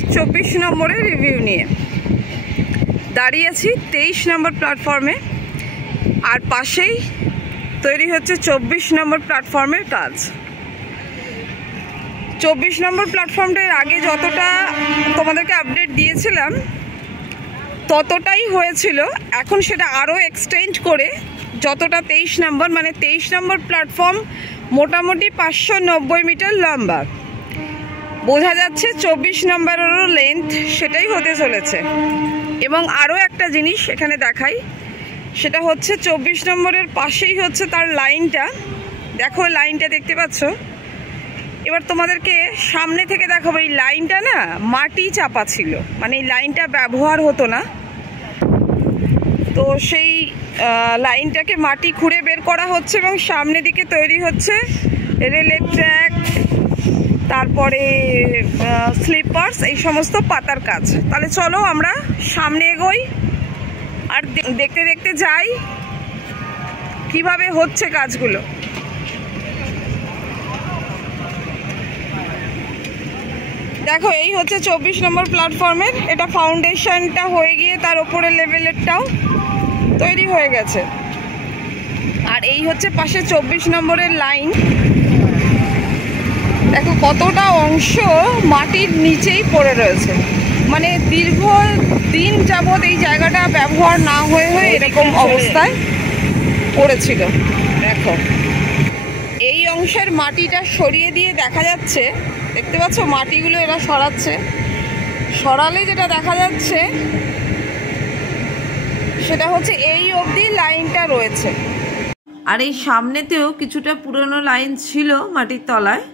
এবার 24 নম্বরের রিভিউ নিয়ে দাঁড়িয়ে আছি 23 নম্বর প্ল্যাটফর্মে, আর পাশেই তৈরি হচ্ছে 24 নম্বর প্ল্যাটফর্মের কাজ। 24 নম্বর প্ল্যাটফর্মটার আগে যতটা তোমাদেরকে আপডেট দিয়েছিলাম ততটাই হয়েছিল, এখন সেটা আরও এক্সটেন্ড করে যতটা 23 নম্বর, মানে 23 নম্বর প্ল্যাটফর্ম মোটামুটি 590 মিটার লম্বা। বোঝা যাচ্ছে 24 নম্বরেরও লেন্থ সেটাই হতে চলেছে। এবং আরও একটা জিনিস এখানে দেখাই, সেটা হচ্ছে 24 নম্বরের পাশেই হচ্ছে তার লাইনটা। দেখো লাইনটা দেখতে পাচ্ছ। এবার তোমাদেরকে সামনে থেকে দেখাবো, এই লাইনটা না মাটি চাপা ছিল, মানে এই লাইনটা ব্যবহার হতো না। তো সেই লাইনটাকে মাটি খুঁড়ে বের করা হচ্ছে এবং সামনে দিকে তৈরি হচ্ছে রেলের ট্র্যাক, তারপরে স্লিপার্স, এই সমস্ত পাতার কাজ। তাহলে চলো আমরা সামনে এগোই আর দেখতে দেখতে যাই কিভাবে হচ্ছে কাজগুলো। দেখো এই হচ্ছে 24 নম্বর প্ল্যাটফর্মের, এটা ফাউন্ডেশনটা হয়ে গিয়ে তার ওপরের লেভেলেরটাও তৈরি হয়ে গেছে। আর এই হচ্ছে পাশে 24 নম্বরের লাইন। দেখো কতটা অংশ মাটির নিচেই পড়ে রয়েছে, মানে দীর্ঘ দিন যাবৎ এই জায়গাটা ব্যবহার না হয়ে এরকম অবস্থায় পড়েছিল। দেখো এই অংশের মাটিটা সরিয়ে দিয়ে দেখা যাচ্ছে, দেখতে পাচ্ছ মাটিগুলো এরা সরাচ্ছে। সরালে যেটা দেখা যাচ্ছে সেটা হচ্ছে এই অবধি লাইনটা রয়েছে। আর এই সামনেতেও কিছুটা পুরনো লাইন ছিল মাটির তলায়,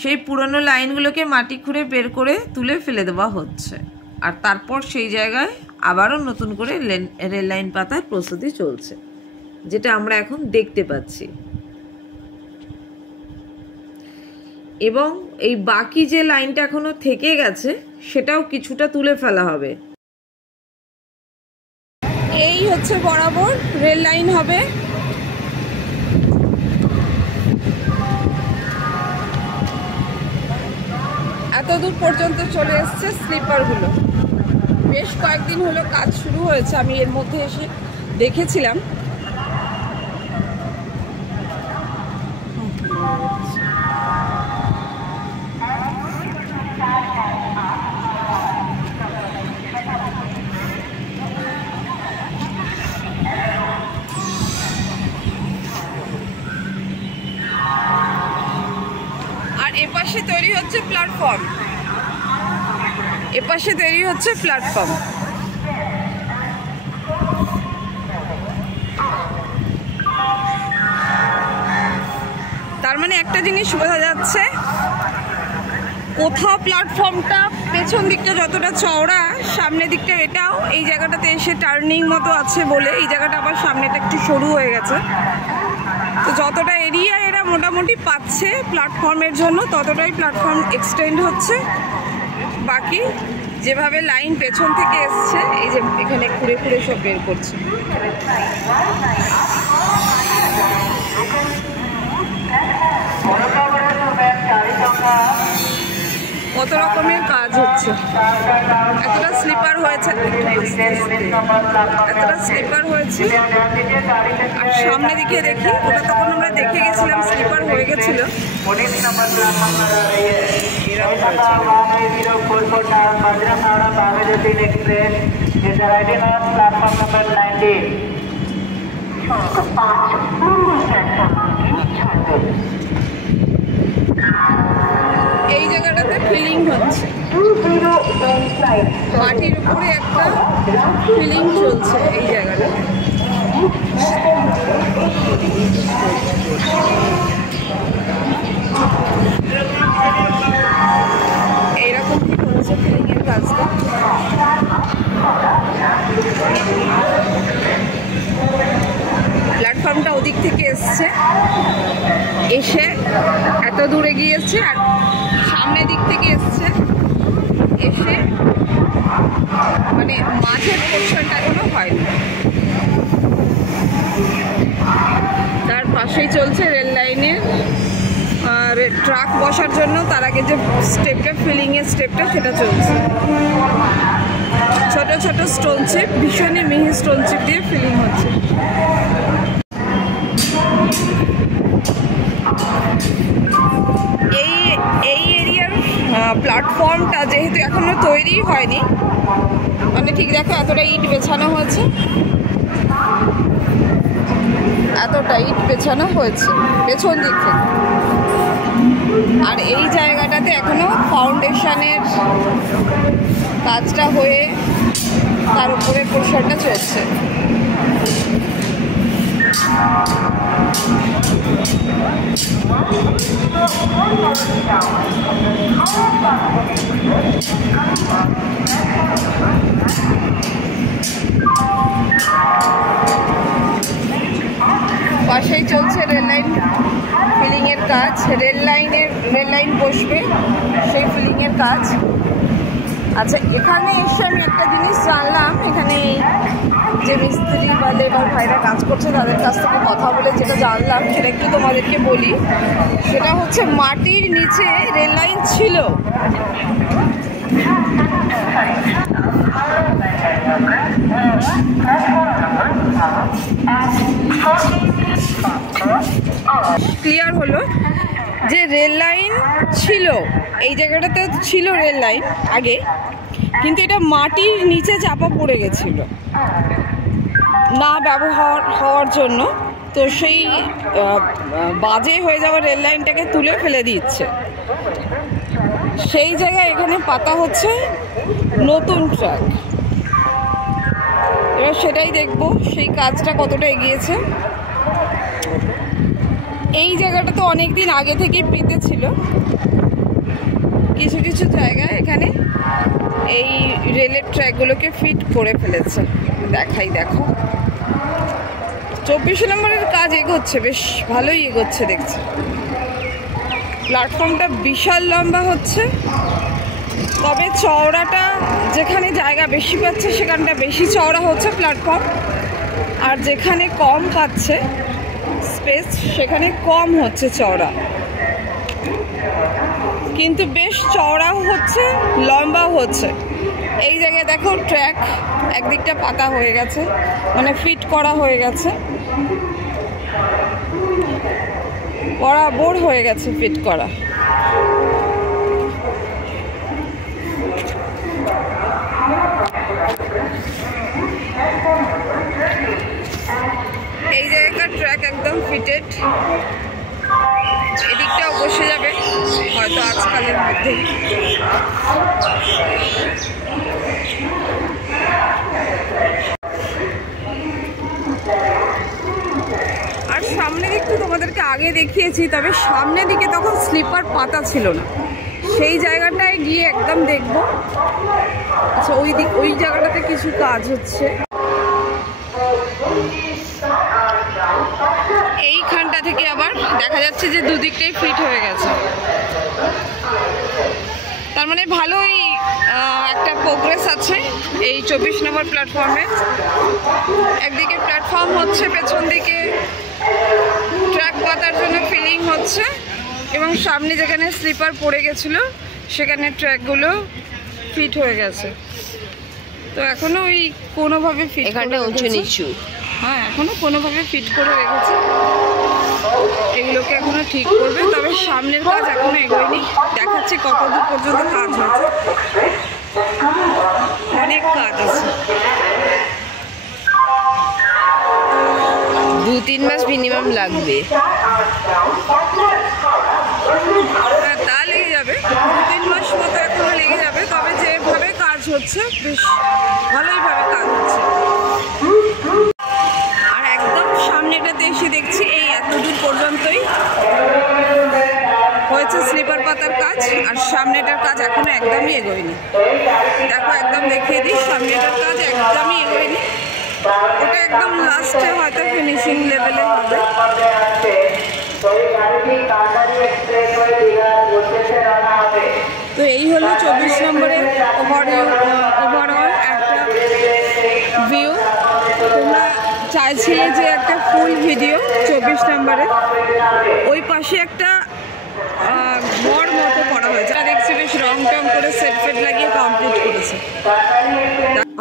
সেই পুরনো লাইনগুলোকে মাটি খুঁড়ে বের করে তুলে ফেলে দেওয়া হচ্ছে। আর তারপর সেই জায়গায় আবারও নতুন করে রেল লাইন পাতার প্রস্তুতি চলছে, যেটা আমরা এখন দেখতে পাচ্ছি। এবং এই বাকি যে লাইনটা এখনো থেকে গেছে সেটাও কিছুটা তুলে ফেলা হবে। এই হচ্ছে বরাবর রেল লাইন হবে। এত দূর পর্যন্ত চলে এসছে স্লিপারগুলো। বেশ কয়েকদিন হলো কাজ শুরু হয়েছে, আমি এর মধ্যে এসে দেখেছিলাম। আর এপাশে তৈরি হচ্ছে প্ল্যাটফর্ম, এপাশে তৈরি হচ্ছে প্ল্যাটফর্ম। তার মানে একটা জিনিস বোঝা যাচ্ছে, কোথাও প্ল্যাটফর্মটা পেছন দিকটা যতটা চওড়া, সামনের দিকটা এটাও এই জায়গাটাতে এসে টার্নিং মতো আছে বলে এই জায়গাটা আবার সামনেটা একটু সরু হয়ে গেছে। তো যতটা এরিয়া এরা মোটামুটি পাচ্ছে প্ল্যাটফর্মের জন্য, ততটাই প্ল্যাটফর্ম এক্সটেন্ড হচ্ছে। বাকি যেভাবে লাইন পেছন থেকে এসছে, এই যে এখানে খুঁড়ে খুঁড়ে সব বের করছে। কত রকমের কাজ হচ্ছে। এতটা স্লিপার হয়েছে, এতটা স্লিপার হয়েছে। আর সামনে দিকে দেখি, ওটা তখন আমরা দেখে গেছিলাম স্লিপার হয়ে গেছিল। এই জায়গাটাতে ফিলিং হচ্ছে, মাটির উপরে একটা ফিলিং চলছে এই জায়গাটাতে। এইরকম কি হচ্ছে ফিলিংয়ের কাজটা। প্ল্যাটফর্মটা ওদিক থেকে এসছে, এসে এত দূরে গিয়েছে, আর সামনের দিক থেকে এসছে, এসে মানে মাঝের পোর্শনটা এখনো হয়নি। তার পাশেই চলছে রেল লাইনের ট্রাক বসার জন্য তার আগে যে স্টেপটা, ফিলিংয়ের স্টেপটা, সেটা চলছে। ছোট ছোট স্টোন চিপ, ভীষণই মিহি স্টোন চিপ দিয়ে ফিলিং হচ্ছে। এই এরিয়ার প্ল্যাটফর্মটা যেহেতু এখনো তৈরি হয়নি, মানে ঠিক দেখো এতটা ইট বেছানো হয়েছে, এতটা ইট বেছানো হয়েছে পেছন দিক থেকে। আর এই জায়গাটাতে এখনো ফাউন্ডেশনের কাজটা হয়ে তার উপরে পোর্শনটা চলছে। পাশেই চলছে রেল লাইন ফিলিংয়ের কাজ। রেল লাইন বসবে, সেই ফিলিংয়ের কাজ। আচ্ছা, এখানে এসে আমি একটা জিনিস জানলাম, এখানে যে মিস্ত্রি বা লেবার ভাইরা কাজ করছে তাদের কাছ থেকে কথা বলে যেটা জানলাম সেটা একটু তোমাদেরকে বলি। সেটা হচ্ছে মাটির নিচে রেল লাইন ছিল, ক্লিয়ার হলো যে রেল লাইন ছিল, এই জায়গাটাতে ছিল রেল লাইন আগে, কিন্তু এটা মাটির নিচে চাপা পড়ে গেছিল না ব্যবহার হওয়ার জন্য। তো সেই বাজে হয়ে যাওয়া রেল লাইনটাকে তুলে ফেলে দিচ্ছে। সেই জায়গায় এখানে পাতা হচ্ছে নতুন ট্র্যাক। এবার সেটাই দেখবো সেই কাজটা কতটা এগিয়েছে। এই জায়গাটা তো অনেক দিন আগে থেকেই পেতে ছিল, কিছু কিছু জায়গায় এখানে এই রেলের ট্র্যাকগুলোকে ফিট করে ফেলেছে। দেখাই, দেখো 24 নম্বরের কাজ এগোচ্ছে, বেশ ভালোই এগোচ্ছে দেখছি। প্ল্যাটফর্মটা বিশাল লম্বা হচ্ছে, তবে চওড়াটা যেখানে জায়গা বেশি পাচ্ছে সেখানটা বেশি চওড়া হচ্ছে প্ল্যাটফর্ম, আর যেখানে কম পাচ্ছে স্পেস সেখানে কম হচ্ছে চওড়া। কিন্তু বেশ চওড়াও হচ্ছে, লম্বাও হচ্ছে। এই জায়গায় দেখো ট্র্যাক একদিকটা পাতা হয়ে গেছে, মানে ফিট করা হয়ে গেছে, বরাবর হয়ে গেছে ফিট করা। এই জায়গাটার ট্র্যাক একদম ফিটেড, এদিকটাও বসে যাবে হয়তো আজকালের মধ্যে। আর সামনের দিকটা তোমাদেরকে আগে দেখিয়েছি, তবে সামনের দিকে তখন স্লিপার পাতা ছিল না, সেই জায়গাটায় গিয়ে একদম দেখবো। আচ্ছা, ওই জায়গাটাতে কিছু কাজ হচ্ছে। এইখানটা থেকে আবার দেখা যাচ্ছে যে দুদিকটাই ফিট হয়ে গেছে, তার মানে ভালোই একটা প্রোগ্রেস আছে এই 24 নম্বর প্ল্যাটফর্মে। একদিকে প্ল্যাটফর্ম হচ্ছে, পেছন দিকে ট্র্যাক পাতার জন্য ফিলিং হচ্ছে, এবং সামনে যেখানে স্লিপার পড়ে গেছিলো সেখানে ট্র্যাকগুলো ফিট হয়ে গেছে। তো এখনো ওই কোনোভাবে ফিট, এখানটা উঁচু নিচু, হ্যাঁ এখনো কোনোভাবে ফিট করে রেখেছে। এগুলোকে এখনো ঠিক করবে, তবে সামনের কাজ এখনো এগোয়নি। দেখাচ্ছি কত দূর পর্যন্ত কাজ হয়েছে, অনেক কাজ আছে। 2-3 মাস মিনিমাম লাগবে, তা লেগে যাবে, 2-3 মাস মতো এখনো লেগে যাবে। তবে যেভাবে কাজ হচ্ছে বেশ ভালোইভাবে কাজ হচ্ছে। আর একদম সামনেটাতে এসে দেখছি এই এতদূর পর্যন্তই হয়েছে স্লিপার পাতার কাজ, আর সামনেটার কাজ এখনো একদমই এগোয়নি। দেখো একদম দেখিয়ে দিই, সামনেটার কাজ একদমই এগোয়নি, ওটা একদম লাস্টে হয়তো ফিনিশিং লেভেলে হবে। তো এই হলো 24 নম্বরের ওভারঅল একটা ভিউ। তোমরা চাইছিলে যে একটা ফুল ভিডিও 24 নম্বরে, ওই পাশে একটা ঘর মতো করা হয়েছে। দেখছি বেশ রং টং করে সেট ফেট লাগিয়ে কমপ্লিট করেছে।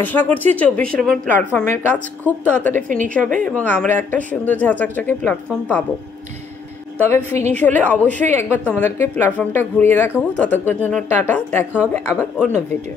আশা করছি 24 নম্বর প্ল্যাটফর্মের কাজ খুব তাড়াতাড়ি ফিনিশ হবে এবং আমরা একটা সুন্দর ঝাঁচকচকে প্ল্যাটফর্ম পাবো। তবে ফিনিশ হলে অবশ্যই একবার তোমাদেরকে প্ল্যাটফর্মটা ঘুরিয়ে দেখাবো। ততক্ষণ জন্য টাটা, দেখা হবে আবার অন্য ভিডিও।